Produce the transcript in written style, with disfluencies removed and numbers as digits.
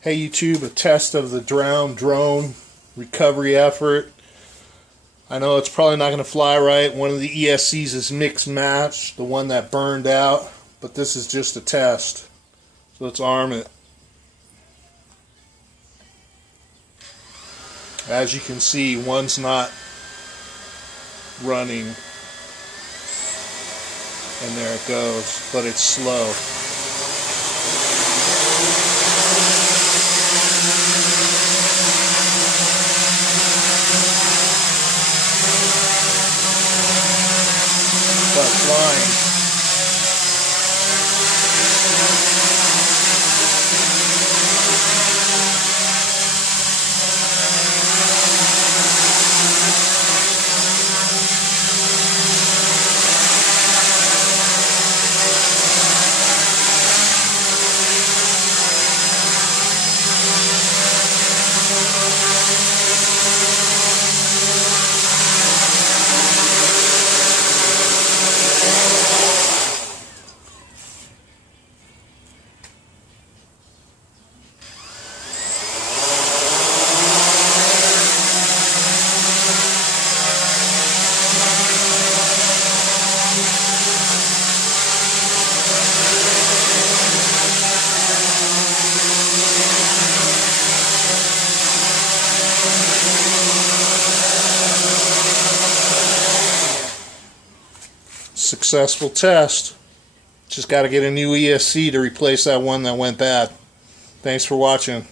Hey YouTube, a test of the drone recovery effort. I know it's probably not going to fly right. One of the ESCs is mixed match, the one that burned out, but this is just a test. So let's arm it. As you can see, one's not running, and there it goes, but it's slow. But flying. Successful test. Just got to get a new ESC to replace that one that went bad. Thanks for watching.